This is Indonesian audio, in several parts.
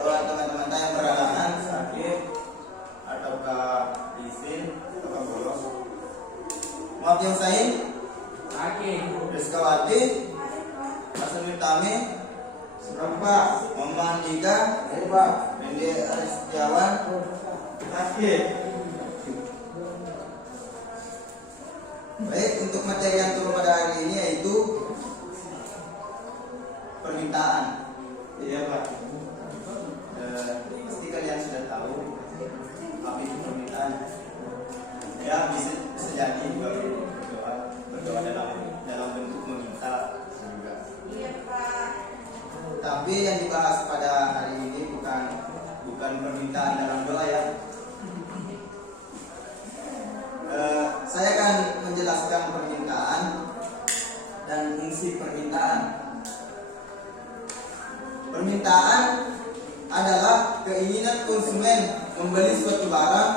Kalau teman-teman yang berhalangan, sakit, ataukah izin, ataukah bolos. Maaf yang saya Rizkawati, Hasan Utami, Surabaya, Muhammad Andika, Rendi Aristiawan, sakit. Baik, untuk materi yang turun pada hari ini yaitu permintaan. Iya Pak. Pasti kalian sudah tahu apa itu permintaan. Ya bisa jadi juga berdoa dalam bentuk meminta juga. Iya Pak. Tapi yang dibahas pada hari ini bukan permintaan dalam doa ya. Saya akan menjelaskan permintaan dan fungsi permintaan. Permintaan adalah keinginan konsumen membeli suatu barang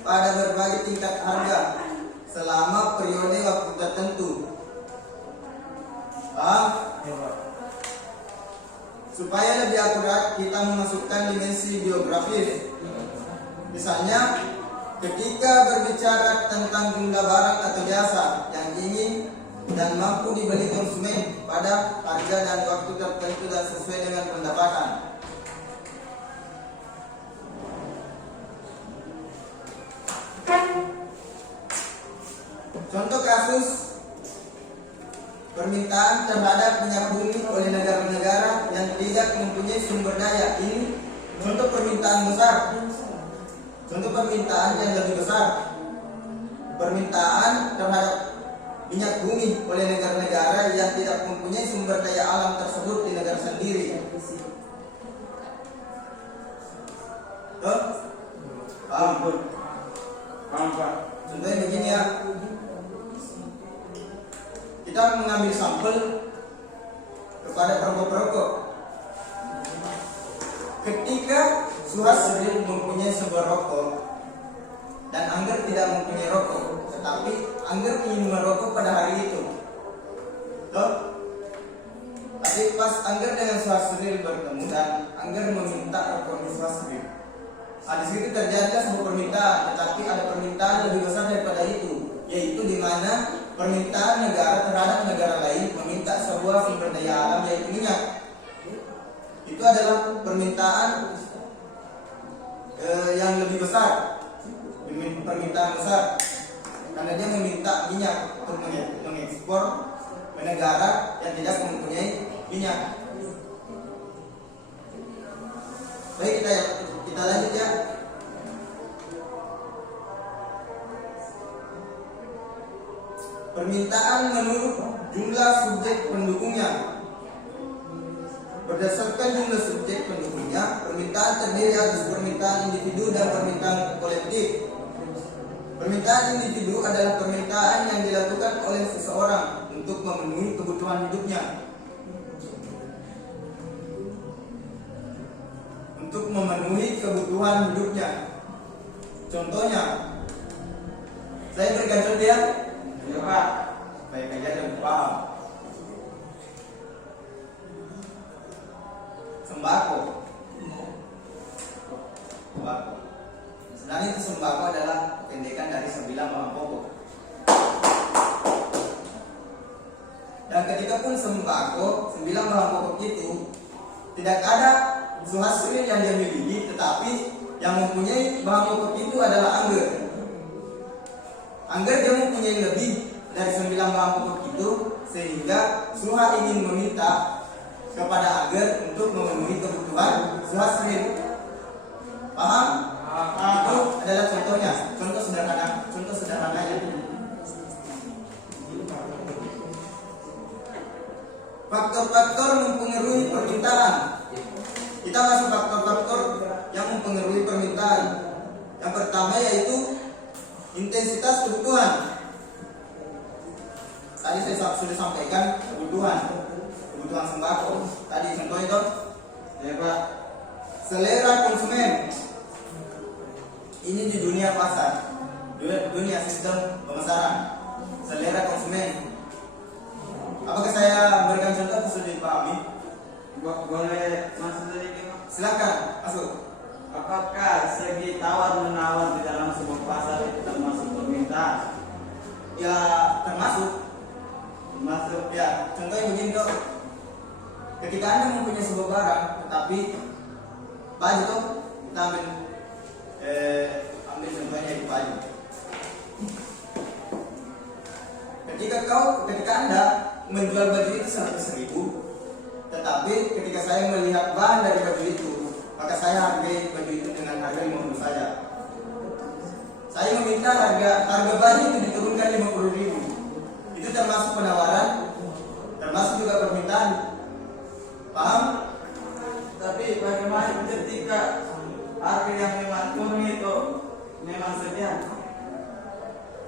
pada berbagai tingkat harga selama periode waktu tertentu. Supaya lebih akurat kita memasukkan dimensi geografis. Misalnya, ketika berbicara tentang jumlah barang atau jasa yang ingin dan mampu dibeli konsumen pada harga dan waktu tertentu dan sesuai dengan pendapatan. Contoh kasus permintaan terhadap minyak bumi oleh negara-negara yang tidak mempunyai sumber daya. Ini contoh permintaan besar. Contoh permintaan yang lebih besar, permintaan terhadap minyak bumi oleh negara-negara yang tidak mempunyai sumber daya alam tersebut di negara sendiri. Paham Pak? Contohnya begini ya, kita mengambil sampel kepada perokok-perokok. Ketika Suhasri mempunyai sebuah rokok dan Angger tidak mempunyai rokok, tetapi Angger ingin merokok pada hari itu. Tapi pas Angger dengan Suhasri bertemu dan Angger meminta rokok Suhasri, di situ terjadi sebuah permintaan, tetapi ada permintaan lebih besar daripada itu, yaitu di mana permintaan negara terhadap negara lain meminta sebuah sumber daya alam yaitu minyak. Itu adalah permintaan yang lebih besar, permintaan besar, karena dia meminta minyak untuk mengekspor ke negara yang tidak mempunyai minyak. Baik, kita lanjut ya. Permintaan menurut jumlah subjek pendukungnya. Berdasarkan jumlah subjek pendukungnya, permintaan terdiri atas permintaan individu dan permintaan kolektif. Permintaan individu adalah permintaan yang dilakukan oleh seseorang untuk memenuhi kebutuhan hidupnya. Contohnya, saya bergantung dia, ya Pak, baik aja dan paham. Sembako. Sebenarnya itu sembako adalah pendekan dari 9 bahan pokok. Dan ketika pun sembako, 9 bahan pokok itu tidak ada Suhasri yang dia miliki, tetapi yang mempunyai bahan pokok itu adalah Angger. Angger dia mempunyai lebih dari 9 bahan pokok itu, sehingga Suha ingin meminta kepada Angger untuk memenuhi kebutuhan Suhasri. Paham? Itu adalah contohnya, contoh sederhananya. Faktor-faktor mempengaruhi permintaan. Kita masuk faktor-faktor yang mempengaruhi permintaan. Yang pertama yaitu intensitas kebutuhan. Tadi saya sudah sampaikan kebutuhan sembako. Tadi contoh itu, ya Pak. Selera konsumen. Ini di dunia pasar, dunia sistem pemasaran. Selera konsumen. Apakah saya memberikan contoh sudah dipahami? Boleh masuk sedikit, Pak? Silakan masuk. Apakah segi tawar menawar di dalam sebuah pasar itu termasuk permintaan? Ya termasuk. Masuk. Ya contohnya begini dok. Ketika anda mempunyai sebuah barang, tetapi baju tuh kita ambil contohnya di baju. Ketika anda menjual baju itu 100.000, tetapi ketika saya melihat bahan dari baju itu, maka saya hargai baju itu dengan harga 50 saja. Saya meminta harga baju itu diturunkan 50.000. Itu termasuk penawaran, termasuk juga permintaan. Paham? Tapi bagaimana ketika harga yang memang turun itu memang sekian?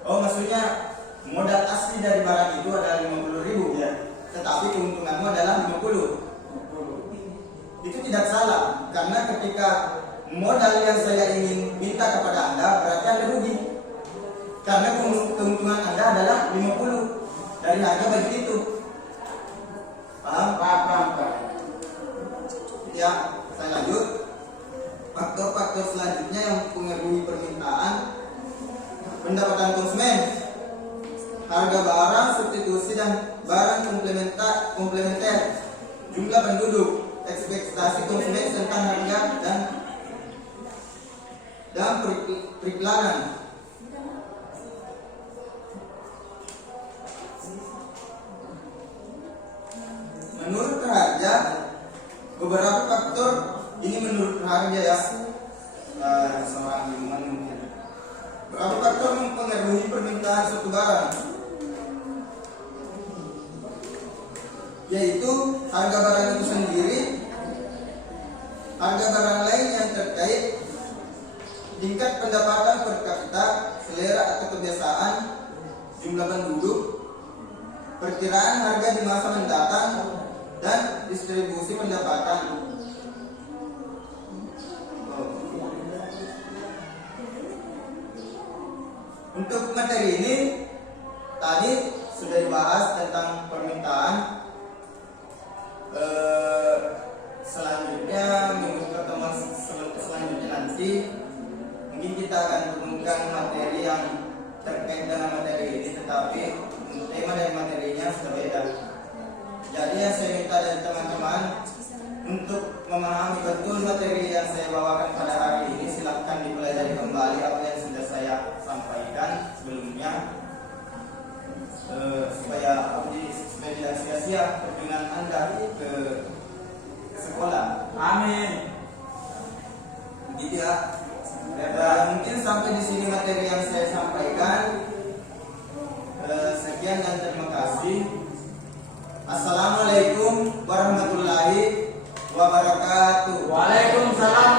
Oh maksudnya modal asli dari barang itu adalah 50.000 ya, tetapi keuntunganmu adalah 50. Itu tidak salah, karena ketika modal yang saya ingin minta kepada anda berarti anda rugi, karena keuntungan anda adalah 50 dari harga baju itu. Paham? Paham. Ya, saya lanjut. Faktor-faktor selanjutnya yang mempengaruhi permintaan: pendapatan konsumen, harga barang substitusi dan barang komplementer, jumlah penduduk, ekspektasi konsumen tentang harga dan periklanan. Menurut harga, beberapa faktor ini menurut harga ya, seorang ilmuwan mungkin. Beberapa faktor mempengaruhi permintaan suatu barang, yaitu harga barang itu sendiri, harga barang lain yang terkait, tingkat pendapatan per kapita, selera atau kebiasaan, jumlah penduduk, perkiraan harga di masa mendatang, dan distribusi pendapatan. Untuk materi ini tadi sudah dibahas tentang permintaan. Selanjutnya minggu pertemuan selanjutnya nanti mungkin kita akan turunkan materi yang terkait dengan materi ini, tetapi tema dari materinya sudah beda. Jadi yang saya minta dari teman-teman untuk memahami betul materi yang saya bawakan pada hari ini, silakan dipelajari kembali apa yang sudah saya sampaikan sebelumnya, supaya tidak sia-sia kunjungan Anda ke sekolah. Amin. Begitu ya. Mungkin sampai di sini materi yang saya sampaikan. Sekian dan terima kasih. Assalamualaikum warahmatullahi wabarakatuh. Waalaikumsalam